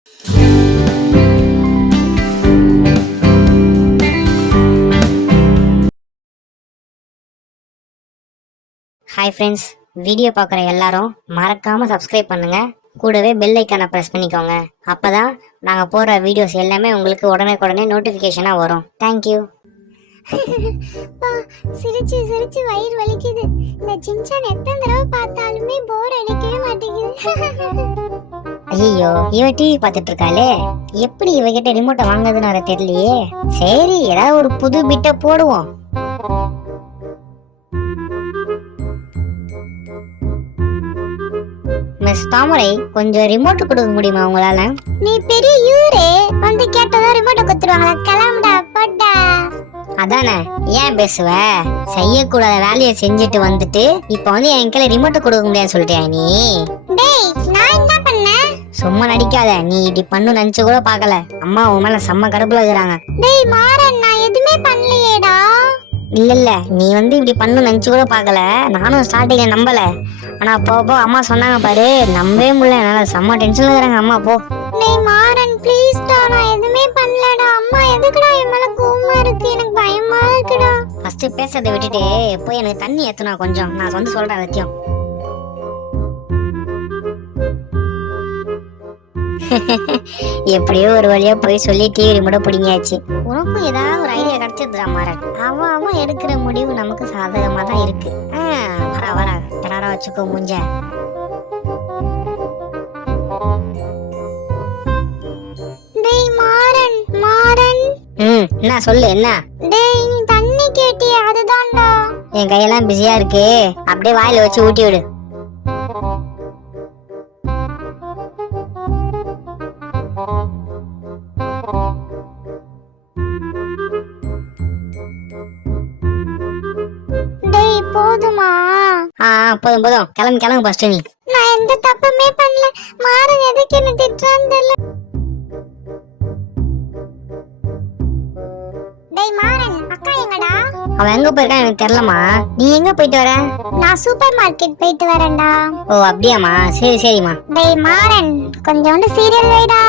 Hi friends, video பார்க்குற எல்லாரும் மறக்காமல் சப்ஸ்கிரைப் பண்ணுங்கள். கூடவே பெல் ஐக்கானை ப்ரெஸ் பண்ணிக்கோங்க. அப்போ தான் நாங்கள் போடுற வீடியோஸ் எல்லாமே உங்களுக்கு உடனே நோட்டிஃபிகேஷனாக வரும். தேங்க்யூ. சிரிச்சு சிரிச்சு வயிறு வலிக்குது. இந்த சின்சான் எத்தனை தடவை பார்த்தாலுமே போர் அடிக்கவே மாட்டேங்குது. ஐயோ, இவ டிவி பார்த்துட்டு இருக்காளே, எப்படி இவகிட்ட ரிமோட்டை வாங்குறதுன்னு வர தெரியலையே. சரி, ஏதாவது ஒரு புது பிட்டை போடுவோம். மிஸ் தாமரை, கொஞ்சம் ரிமோட் கொடுக்க முடியுமா உங்களால? நீ பெரிய யூரே, வந்து கேட்டதா ரிமோட் கொடுத்துருவாங்களா? கிளம்புடா போடா. அதானே, ஏன் பேசுவ? செய்யக்கூடாத வேலையை செஞ்சுட்டு வந்துட்டு இப்ப வந்து என் கையில ரிமோட் கொடுக்க முடியாது சொல்லிட்டியா நீ? டேய், நான் என்ன பண்ணேன்? சும்மா நடிக்காத. நீ இப்படி பண்ணு நினைச்சு கூட பாக்கல. அம்மா உன் மேல செம்ம கடுப்புல இருக்கிறாங்க. டேய் மாறன், நான் எதுவுமே பண்ணலையேடா. இல்ல, நீ வந்து இப்படி பண்ணு நினைச்சு கூட பாக்கல. நானும் ஸ்டார்டிங்ல நம்பல. ஆனா அப்போ அம்மா சொன்னாங்க பாரு, நம்பவே முடியல. என்னால செம்ம டென்ஷன்ல இருக்கிறாங்க அம்மா. போ. டேய் மாறன், ப்ளீஸ் டா, நான் எதுவுமே பண்ணலடா. அம்மா எதுக்குடா என் மேல கோவமா இருக்கு? எனக்கு பயமா இருக்குடா. ஃபர்ஸ்ட் பேசுறதை விட்டுட்டு போய் எனக்கு தண்ணி ஏத்துனா கொஞ்சம். நான் வந்து சொல்றேன் சத்தியம். எப்படியோ ஒரு வழியா போய் சொல்லி டிவி ரிமோட் பிடிங்கியாச்சு. உனக்கும் ஏதாவது ஒரு ஐடியா கிடைச்சதுடா மாறன். அவன் எடுக்கிற முடிவு நமக்கு சாதகமா தான் இருக்கு. வர டராரா வச்சுக்கோ மூஞ்ச. டேய் மாறன் மாறன். என்ன சொல்லு? என்ன? டேய், நீ தண்ணி கேட்டியே, அதுதான்டா. என் கையெல்லாம் பிஸியா இருக்கு, அப்படியே வாயில வச்சு ஊட்டி விடு. டேய் போதுமா? போதும். கிளம்பு ஃபர்ஸ்ட் நீ. நான் எந்த தப்புமே பண்ணல. மாறன் எதுக்கு என்ன திட்டுறான்னு தெரியல. டேய் மாறன், அக்கா எங்கடா? அவன் எங்க போயிருக்கான் எனக்கு தெரியலமா. நீ எங்க போயிட்டு வர? நான் சூப்பர் மார்க்கெட் போயிட்டு வரேன்டா. ஓ அப்படியாமா, சரிம்மா. டேய் மாறன், கொஞ்சோண்டு சீரியல் வைடா.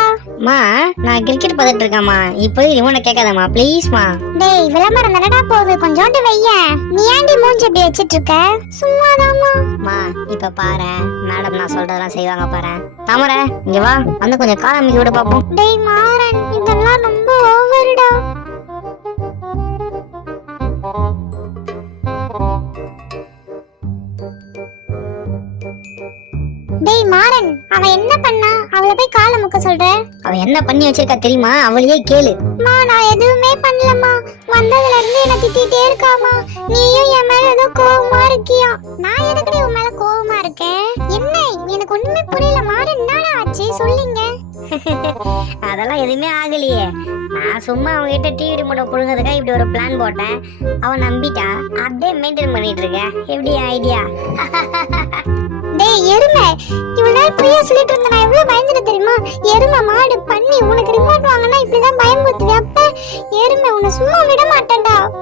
மா, நான் கிரிக்கெட் பார்த்துட்டு இருக்கேம்மா. இப்போ ரிமோட்டை கேட்காதம்மா ப்ளீஸ்மா. டேய், விளம்பரம் தானடா போகுது, கொஞ்சோண்டு வைய. நீ ஏன்டி மூஞ்சி இப்படி வச்சிட்டு இருக்க? சும்மாதாம்மா. மா, இப்ப பாரு, மேடம் நான் சொல்றதெல்லாம் செய்வாங்க பாரு. தாமரை, இங்க வா, வந்து கொஞ்சம் காலமிக்க விட பாப்போம். டேய் மாறன், இதெல்லாம் ரொம்ப ஓவர்டா. டேய் மாறன், அவ என்ன பண்ணா? அவளை போய் கால முக்க சொல்ற? அவ என்ன பண்ணி வச்சிருக்கா தெரியுமா? அவளையே கேளு. நான் எதுவுமே பண்ணலமா. வந்ததுல இருந்து என்ன திட்டிட்டே இருக்காமா. நீயும் என் மேல ஏதோ கோவமா இருக்கியா? நான் எதுக்குடி உன் மேல கோவமா இருக்கேன்? என்ன? எனக்கு ஒண்ணுமே புரியல. மாறன், என்னடா ஆச்சு? சொல்லுங்க. அதெல்லாம் எதுவுமே ஆகலையே. நான் சும்மா அவங்ககிட்ட டிவி ரிமோட்டை புடுங்கிறதுக்காக இப்படி ஒரு பிளான் போட்டேன். அவன் நம்பிட்டா. அப்படியே மெயின்டைன் பண்ணிட்டு இருக்கேன். எப்படி ஐடியா? டேய் எருமை, இவ்வளவு நேரம் பொய்யா சொல்லிட்டு இருந்த. நான் எவ்வளவு பயந்துட்டு தெரியுமா? எருமை, மாடு, பண்ணி, உனக்கு ரிமோட் வாங்கினா இப்படிதான் பயமுறுத்துவியா? அப்ப எருமை, உன்னை சும்மா விட மாட்டேன்டா.